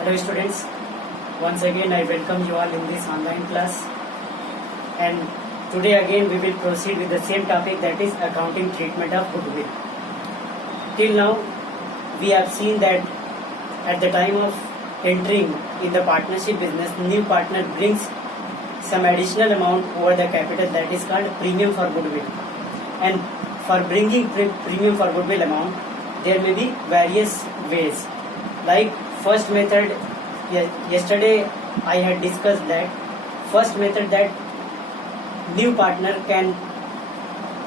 Hello students, once again I welcome you all in this online class, and today again we will proceed with the same topic, that is accounting treatment of goodwill. Till now we have seen that at the time of entering in the partnership business, new partner brings some additional amount over the capital, that is called premium for goodwill. And for bringing premium for goodwill amount, there may be various ways. Like first method, yesterday I had discussed that first method, that new partner can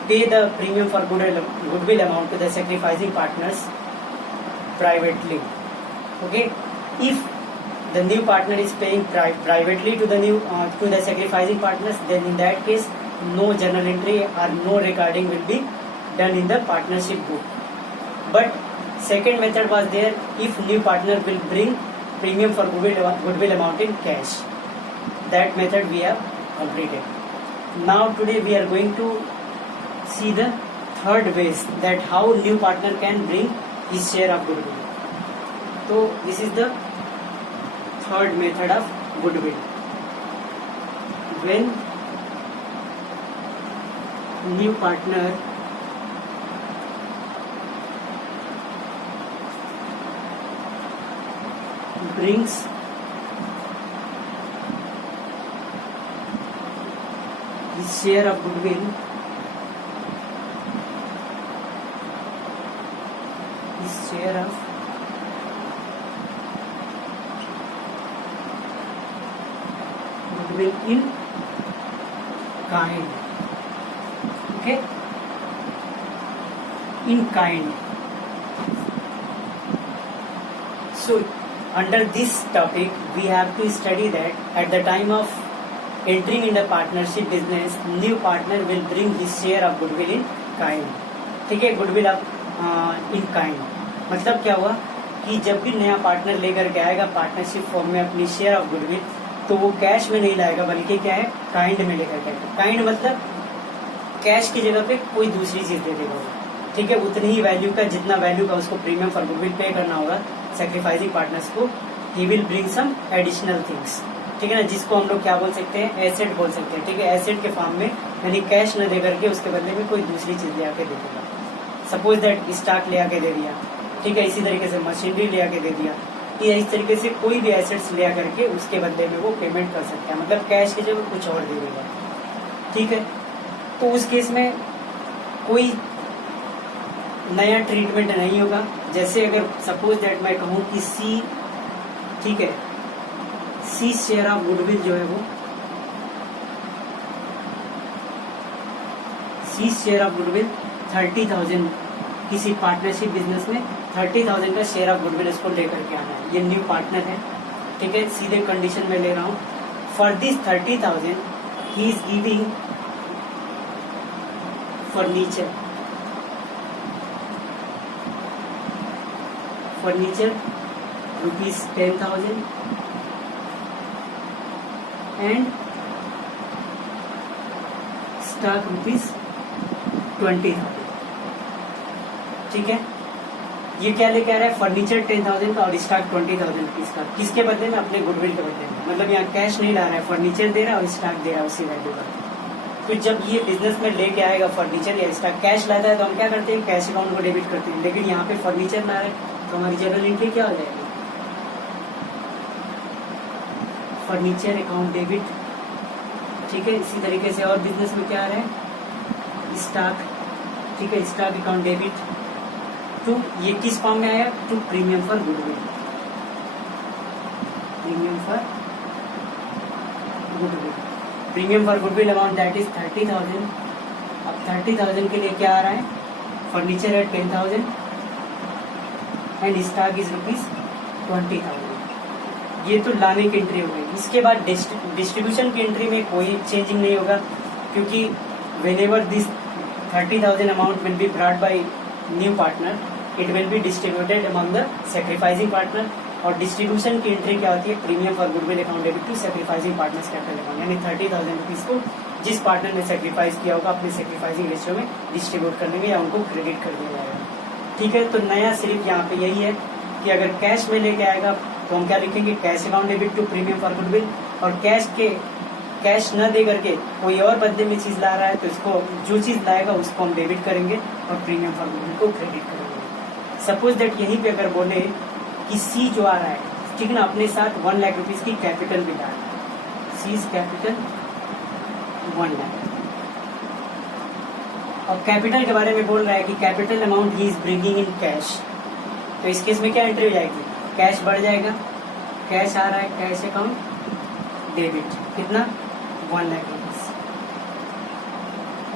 pay the premium for goodwill amount to the sacrificing partners privately. Okay, if the new partner is paying privately to the sacrificing partners, then in that case no journal entry or no recording will be done in the partnership book. But second method was there, if new partner will bring premium for goodwill amount in cash. That method we have completed. Now today we are going to see the third ways, that how new partner can bring his share of goodwill. So this is the third method of goodwill. When new partner brings his share of goodwill, in kind. Okay, in kind. So under this topic we have to study that at the time of entering in the partnership business, new partner will bring his share of goodwill in kind. ठीक है, goodwill of in kind मतलब क्या हुआ कि जब भी नया partner लेकर के आएगा पार्टनरशिप फॉर्म में अपनी शेयर ऑफ गुडविल, तो वो कैश में नहीं लाएगा बल्कि क्या है, काइंड में लेकर के आएगा. काइंड मतलब कैश की जगह पे कोई दूसरी चीज दे देगा. ठीक है, उतनी ही वैल्यू का, जितना वैल्यू का उसको प्रीमियम फॉर गुडविल पे करना होगा सैक्रिफाइसिंग पार्टनर्स को, he will bring some additional things. ठीक है ना, जिसको हम लोग क्या बोल सकते हैं, एसेट बोल सकते हैं. ठीक है, एसेट के फॉर्म में, यानी कैश न दे करके उसके बदले में कोई दूसरी चीज ले आके दे देगा. सपोज दैट स्टॉक ले आके दे दिया. ठीक है, इसी तरीके से मशीनरी ले आके दे दिया. या इस तरीके से कोई भी एसेट्स ले आकर के उसके बदले में वो पेमेंट कर सकता है, मतलब कैश की जगह कुछ और दे देगा. ठीक है, तो उस केस में कोई नया ट्रीटमेंट नहीं होगा. जैसे अगर सपोज दैट मैं कहूँ कि सी, ठीक है, सी शेयर ऑफ गुडविल जो है वो, सी शेयर ऑफ गुडविल 30,000, किसी पार्टनरशिप बिजनेस में 30,000 का शेयर ऑफ गुडविल इसको लेकर के आना है. ये न्यू पार्टनर है. ठीक है, सीधे कंडीशन में ले रहा हूँ. For this 30,000 he is giving furniture rupees 10,000 and stock rupees 20,000. ठीक है, ये क्या लेके आ रहा है, फर्नीचर 10,000 का और स्टॉक 20,000 रुपीज का. किसके बदले में, अपने गुडविल के बदले में. मतलब यहाँ कैश नहीं ला रहा है, फर्नीचर दे रहा है और स्टॉक दे रहा है उसी वैल्यू का. तो जब ये बिजनेस में लेके आएगा फर्नीचर या स्टॉक, कैश लाता है तो हम क्या करते हैं, कैश अकाउंट को डेबिट करते हैं. लेकिन यहाँ पे फर्नीचर ला रहा है तो हमारी जनरल एंट्री क्या हो जाएगी, फर्नीचर अकाउंट डेबिट. ठीक है, इसी तरीके से और बिजनेस में क्या आ रहा है, स्टॉक. ठीक है, स्टॉक अकाउंट डेबिट टू, ये किस फॉर्म में आया, to premium for goodwill. Premium for goodwill amount that is 30,000. अब 30,000 के लिए क्या आ रहा है, फर्नीचर है 10,000 एंड स्टॉक इज रुपीज 20,000. ये तो लाने की एंट्री हो गई. इसके बाद डिस्ट्रीब्यूशन की एंट्री में कोई चेंजिंग नहीं होगा, क्योंकि whenever this 30,000 amount will be brought by new partner, it will be distributed among the sacrificing partner. और डिस्ट्रीब्यूशन की एंट्री क्या होती है, premium for goodwill account debit to sacrificing partners capital account. यानी 30,000 रुपीज को जिस पार्टनर ने sacrifice किया होगा अपने सैक्रिफाइसिंग रेशियो में डिस्ट्रीब्यूट कर देंगे या उनको क्रेडिट कर दिया जाएगा. ठीक है, तो नया सिर्फ यहाँ पे यही है कि अगर कैश में लेके आएगा तो हम क्या लिखेंगे, cash account debit to premium for goodwill. और कैश न दे करके कोई और बदले में चीज ला रहा है तो इसको, जो चीज लाएगा उसको हम डेबिट करेंगे और प्रीमियम फॉर गुडविल को क्रेडिट करेंगे। सपोज दैट यहीं पे अगर बोले कि सी जो आ रहा है, ठीक है ना, अपने साथ 1 लाख रुपीज की कैपिटल भी ला रहा है, सी इज कैपिटल 1 लाख। और कैपिटल के बारे में बोल रहा है कि capital amount he is bringing in cash, तो इस केस में क्या एंट्री हो जाएगी, कैश बढ़ जाएगा, कैश आ रहा है, कैश अकाउंट डेबिट कितना 1 लाख रुपीज,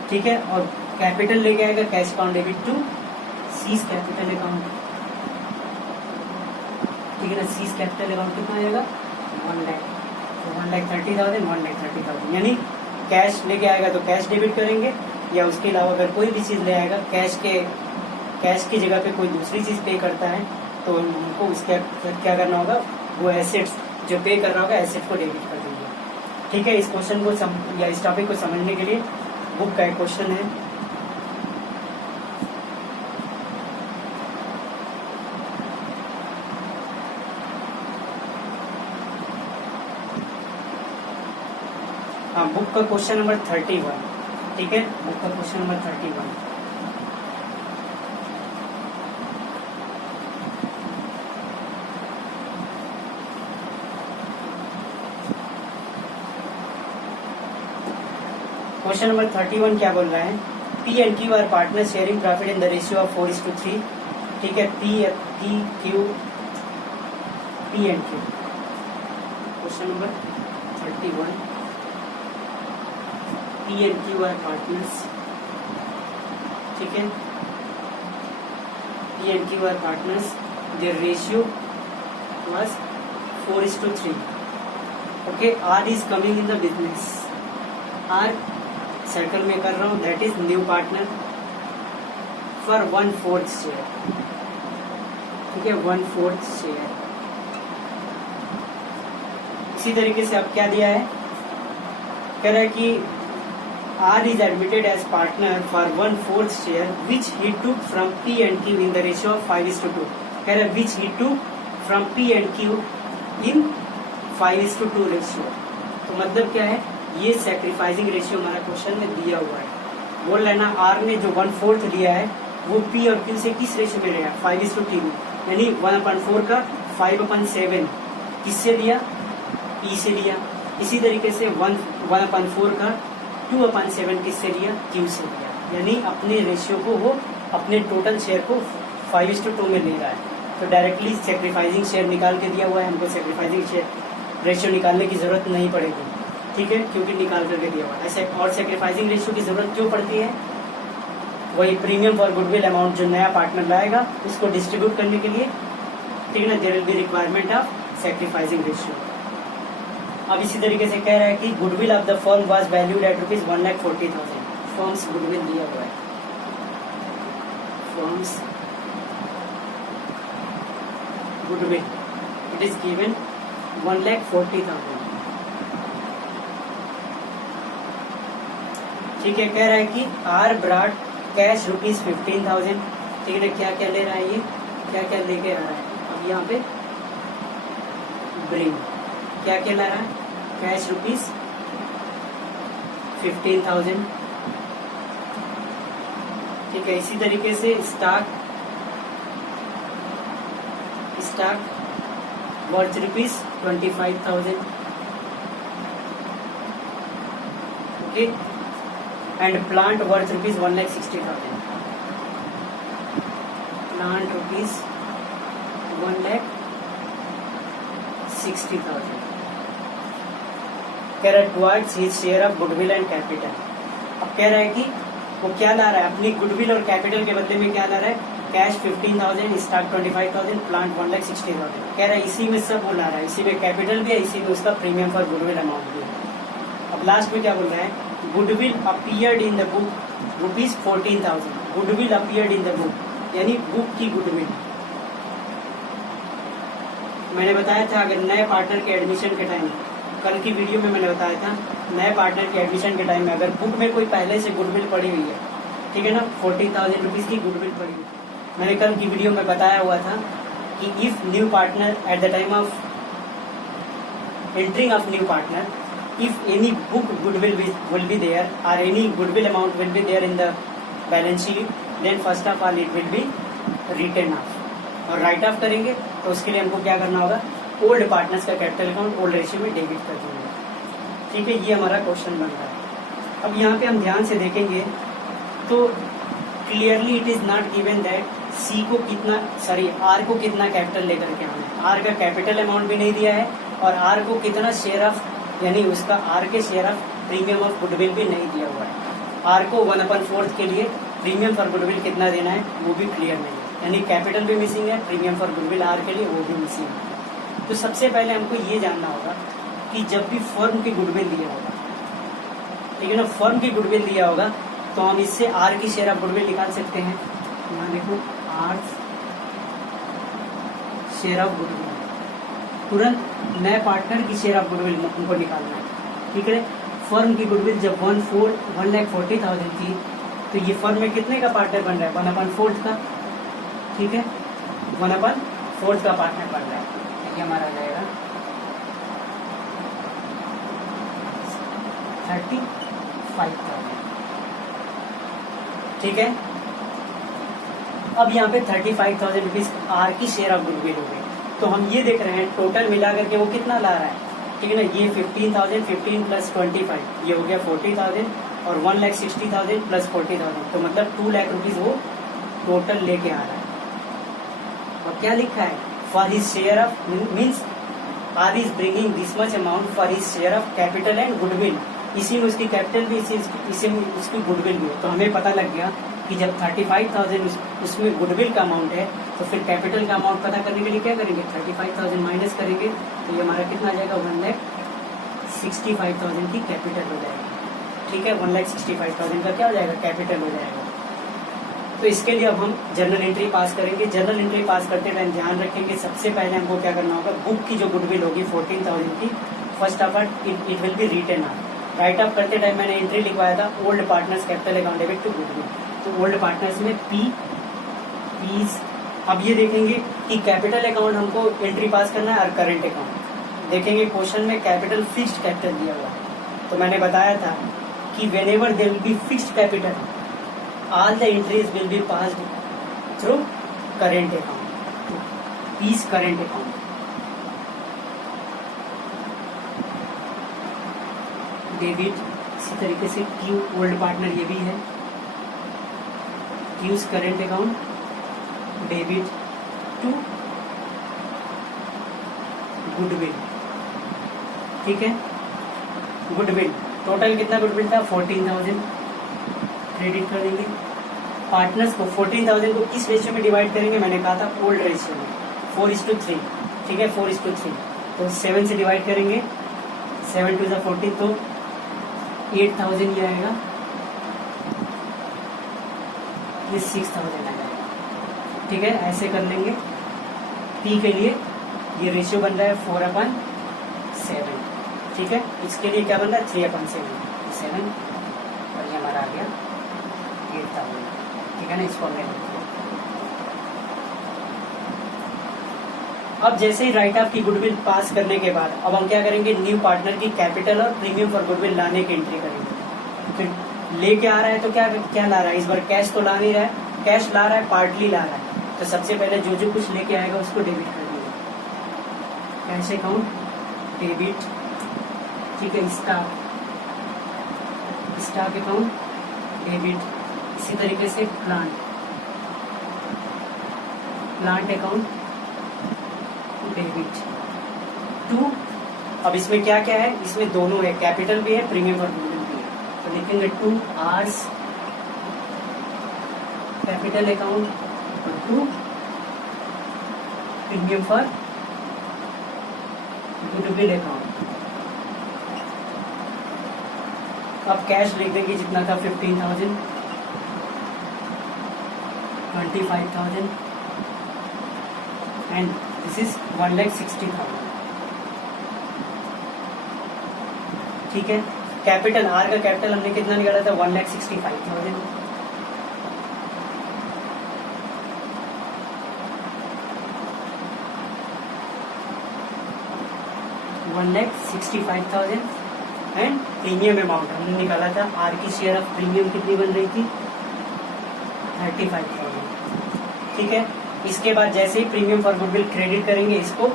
ठीक है। और कैपिटल लेके आएगा cash account debit to C's capital account, ठीक है ना। सीज कैपिटल अकाउंट कितना आएगा 1 लाख, तो 1,30,000 1,30,000, यानी कैश लेके आएगा तो कैश डेबिट करेंगे, या उसके अलावा अगर कोई भी चीज ले आएगा कैश की जगह पे कोई दूसरी चीज पे करता है तो उनको उसका क्या करना होगा, वो एसेट्स जो पे कर रहा होगा एसेट को डेबिट कर देंगे, ठीक है। इस क्वेश्चन को या इस टॉपिक को समझने के लिए बुक का एक क्वेश्चन है, हाँ, बुक का क्वेश्चन नंबर 31, ठीक है, बुक का क्वेश्चन नंबर 31। क्वेश्चन नंबर 31 क्या बोल रहा है, P and Q are partner sharing profit in the ratio of 4:3, ठीक है। P and Q, question number 31, P and Q are partners, ठीक है। P and Q are partners, their ratio was 4:3, okay. R is coming in the business, R circle में कर रहा हूं, that is new partner for 1/4 share, ठीक है, 1/4 share. इसी तरीके से अब क्या दिया है, कह रहा है कि R is admitted as partner for 1/4 share which he took from P and Q in the ratio of 5:2, कह रहा है which he took from P and Q in 5:2 ratio. तो मतलब क्या है, ये सैक्रिफाइसिंग रेशियो हमारा क्वेश्चन में दिया हुआ है। बोल रहे ना, आर ने जो 1/4 लिया है वो पी और क्यू से किस रेशियो में लिया, 5:3 में, यानी 1/4 का 5/7 किससे लिया, पी से लिया। इसी तरीके से 1/4 का 2/7 किससे लिया, क्यू से लिया, यानी अपने रेशियो को वो अपने टोटल शेयर को 5:2 में ले रहा है। तो डायरेक्टली सैक्रिफाइसिंग शेयर निकाल के दिया हुआ है, हमको सैक्रिफाइसिंग शेयर रेशियो निकालने की जरूरत नहीं पड़ेगी, ठीक है, क्योंकि निकाल करके दिया हुआ ऐसे। और सैक्रिफाइसिंग रेशियो की जरूरत क्यों पड़ती है, वही प्रीमियम फॉर गुडविल अमाउंट जो नया पार्टनर लाएगा उसको डिस्ट्रीब्यूट करने के लिए, ठीक है ना, there will be requirement of sacrificing ratio. अब इसी तरीके से कह रहा है कि goodwill of the firm was valued at ₹1,40,000, firm's goodwill दिया हुआ है, firm's goodwill it is given 1,40,000, ठीक है। कह रहा है कि आर ब्रॉट कैश ₹15,000, ठीक है। क्या क्या ले रहा है, ये क्या क्या लेके आ रहा है, अब यहाँ पे ब्रिंग क्या क्या ला रहा है, कैश ₹15,000, ठीक है। इसी तरीके से stock worth ₹25,000, okay. and plant worth ₹1,60,000, plant ₹1,60,000, कह रहा है towards his share of goodwill and capital। अब कह रहा है कि वो क्या ला रहा है, अपनी गुडविल और कैपिटल के बदले में क्या ला रहा है, कैश 15,000, स्टॉक 25,000, प्लांट 1,60,000, कह रहा है इसी में सब वो ला रहा है, इसी में कैपिटल भी है, इसी में उसका प्रीमियम फॉर गुडविल अमाउंट भी है। अब लास्ट में क्या बोल रहा है, goodwill appeared in the book ₹14,000, goodwill appeared in the book, यानी बुक की गुडविल। मैंने बताया था अगर नए पार्टनर के एडमिशन के टाइम, कल की वीडियो में मैंने बताया था, नए पार्टनर के एडमिशन के टाइम में अगर बुक में कोई पहले से गुडविल पड़ी हुई है, ठीक है ना, ₹40,000 की गुडविल पड़ी हुई, मैंने कल की वीडियो में बताया हुआ था कि if new partner at the time of entering of new partner, if any book goodwill will be there or any goodwill amount will be there in the balance sheet, then first of all it will be written off. और right of करेंगे तो उसके लिए हमको क्या करना होगा, old partners का कैपिटल अकाउंट ओल्ड रेशियो में डेबिट कर देंगे. ठीक है, ये हमारा क्वेश्चन बन रहा है. अब यहाँ पे हम ध्यान से देखेंगे तो clearly it is not given that C को कितना, सॉरी आर को कितना कैपिटल लेकर के आना है. आर का कैपिटल अमाउंट भी नहीं दिया है और आर को कितना शेयर ऑफ, यानी उसका आर के share of premium of goodwill भी नहीं दिया हुआ है. आर को 1/4 के लिए प्रीमियम फॉर गुडविल कितना देना है वो भी क्लियर नहीं है, यानी कैपिटल भी मिसिंग है, प्रीमियम फॉर गुडविल आर के लिए वो भी मिसिंग है. तो सबसे पहले हमको ये जानना होगा कि जब भी फर्म की गुडविल दिया होगा, ठीक है ना, फर्म की गुडविल दिया होगा तो हम इससे आर की शेयर ऑफ गुडविल निकाल सकते हैं. यहाँ देखो आर शेयर ऑफ गुडविल, तुरंत नए पार्टनर की शेयर ऑफ गुडविल हमको निकालना है. ठीक है, फर्म की गुडविल जब 1,40,000 थी तो ये फर्म में कितने का पार्टनर बन रहा है, 1/4 का. ठीक है, 1/4 का पार्टनर बन रहा है. ये हमारा आ जाएगा 35,000. ठीक है, अब यहाँ पे 35,000 रुपीज आर की शेयर ऑफ गुडविल हो गई. तो हम ये देख रहे हैं टोटल मिला करके वो कितना ला रहा है. ठीक है ना, ये 15,000, 15 प्लस 25 ये हो गया 40,000 और 1,60,000 प्लस 40,000, तो मतलब 2 लाख रुपीज वो टोटल लेके आ रहा है. और क्या लिखा है, for his share of, means R is bringing this much amount for his share of capital and goodwill. इसी में उसकी कैपिटल भी, इसी में उसकी गुडविल भी. तो हमें पता लग गया कि जब 35,000 उसमें गुडविल का अमाउंट है तो फिर कैपिटल का अमाउंट पता करने के लिए क्या करेंगे, 35,000 माइनस करेंगे तो ये हमारा कितना आ जाएगा, 1,65,000 की कैपिटल हो जाएगा. ठीक है, 1,65,000 का क्या हो जाएगा, कैपिटल हो जाएगा. तो इसके लिए अब हम जर्नल एंट्री पास करेंगे. जर्नल एंट्री पास करते टाइम ध्यान रखेंगे सबसे पहले हमको क्या करना होगा, बुक की जो गुडविल होगी 14,000 की, first of all it will be written off. Write off करते टाइम मैंने एंट्री लिखवाया था old partners capital account debit to goodwill. तो ओल्ड पार्टनर्स में पीस. अब ये देखेंगे कि कैपिटल अकाउंट हमको एंट्री पास करना है और करंट अकाउंट. देखेंगे क्वेश्चन में कैपिटल फिक्स्ड कैपिटल दिया हुआ है, तो मैंने बताया था कि whenever there will be fixed capital all the entries will be passed through current account. P's current account. Debit इसी तरीके से क्यू ओल्ड पार्टनर ये भी है, Q's current account debit to goodwill. ठीक है, गुडविल टोटल कितना गुडविल था, 14,000 क्रेडिट कर देंगे. पार्टनर्स को 14,000 को किस रेशियो में डिवाइड करेंगे, मैंने कहा था ओल्ड रेशियो में 4:3. ठीक है, 4:3 तो 7 से डिवाइड करेंगे, 7 2 14 तो 8,000 ये आएगा, ये 6,000 आ जाएगा. ठीक है, ऐसे कर लेंगे. पी के लिए ये रेशियो बन रहा है 4/7. ठीक है, इसके लिए क्या बन रहा है 3/7 और ये हमारा आ गया 8,000. ठीक है ना, इसको हमने लिख दिया. अब जैसे ही राइट ऑफ की गुडविल पास करने के बाद अब हम क्या करेंगे, न्यू पार्टनर की कैपिटल और प्रीमियम फॉर गुडविल लाने की एंट्री करेंगे. फिर लेके आ रहा है तो क्या क्या ला रहा है, इस बार कैश तो ला नहीं रहा है, कैश ला रहा है पार्टली ला रहा है. तो सबसे पहले जो कुछ लेके आएगा उसको डेबिट कर देंगे. Cash account debit. ठीक है, स्टॉक अकाउंट डेबिट. इसी तरीके से प्लांट अकाउंट डेबिट टू. अब इसमें क्या क्या है, इसमें दोनों है, कैपिटल भी है, प्रीमियम और गुडविल भी है. तो लिखेंगे टू आर्स कैपिटल अकाउंट और to premium for goodwill account. अब कैश लिख देंगे जितना था 15,000, 25,000 एंड दिस इज 1,60,000. ठीक है, कैपिटल आर का कैपिटल हमने कितना निकाला था 1,65,000. 1,65,000 एंड प्रीमियम अमाउंट हमने निकाला था, आर की शेयर ऑफ प्रीमियम कितनी बन रही थी, 35,000। ठीक है, इसके बाद जैसे ही प्रीमियम फॉर गुडविल क्रेडिट करेंगे, इसको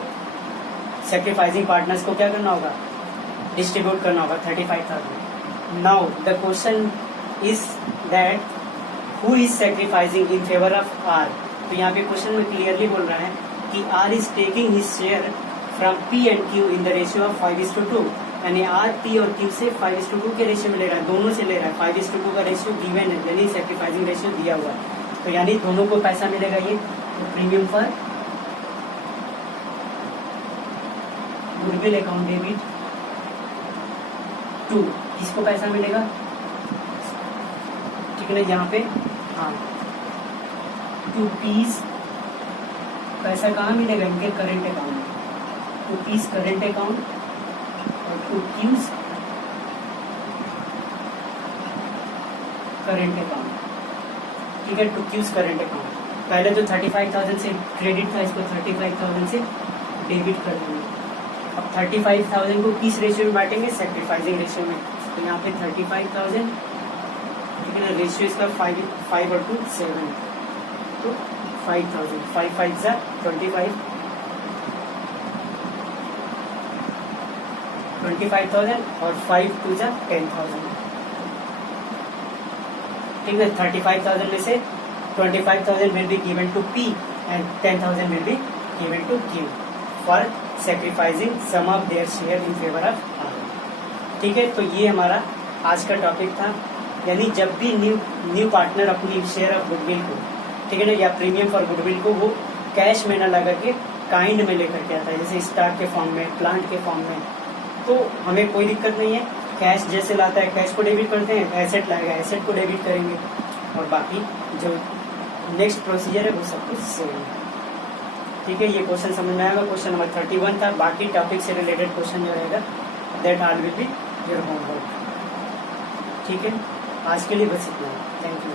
सैक्रिफाइसिंग पार्टनर्स को क्या करना होगा, डिस्ट्रीब्यूट करना होगा 35,000। Now the question is that who is sacrificing in favour of R. तो यहाँ पे क्वेश्चन में क्लियरली बोल रहा है कि R is taking his share from P and Q in the ratio of 5:2, यानी आर पी और क्यू से 5:2 के रेशियो में ले रहा है, दोनों से ले रहा है। 5:2 का रेशियो गिवन है, यानी सैक्रिफाइसिंग रेशियो दिया हुआ है, तो यानी दोनों को पैसा मिलेगा ये। तो premium for goodwill account debit to, किसको पैसा मिलेगा, ठीक है ना, यहाँ पे हाँ, टू पीस पैसा कहाँ मिलेगा, इनके करेंट अकाउंट में, टू पीस करेंट अकाउंट और टू क्यूज करेंट अकाउंट। ठीक है, टू क्यूज करेंट अकाउंट। पहले तो 35,000 से क्रेडिट था, इसको 35,000 से डेबिट कर देंगे। अब 35,000 को किस रेशियो में बांटेंगे, सैक्रिफाइसिंग रेशियो में। तो यहाँ पे 35,000, ठीक है ना, रेशियो इसका 5 और 2 7, तो 5,000, 5 5 जा 25, 25,000 और 5 2 जा 10,000। ठीक है, 35,000 में से 25,000 will be given to P and 10,000 will be given to Q for sacrificing some of their share in favor of R। ठीक है, तो ये हमारा आज का टॉपिक था, यानी जब भी न्यू पार्टनर अपनी शेयर ऑफ गुडविल को, ठीक है ना, या प्रीमियम फॉर गुडविल को वो कैश में न लगा के काइंड में लेकर के आता है, जैसे स्टॉक के फॉर्म में, प्लांट के फॉर्म में, तो हमें कोई दिक्कत नहीं है। कैश जैसे लाता है कैश को डेबिट करते हैं, एसेट लाएगा एसेट को डेबिट करेंगे, और बाकी जो नेक्स्ट प्रोसीजर है वो सब कुछ सेम है। ठीक है, ये क्वेश्चन समझ में आएगा। क्वेश्चन नंबर 31 था, बाकी टॉपिक से रिलेटेड क्वेश्चन जो रहेगा that all will be your homework. ठीक है, आज के लिए बस इतना। Thank you.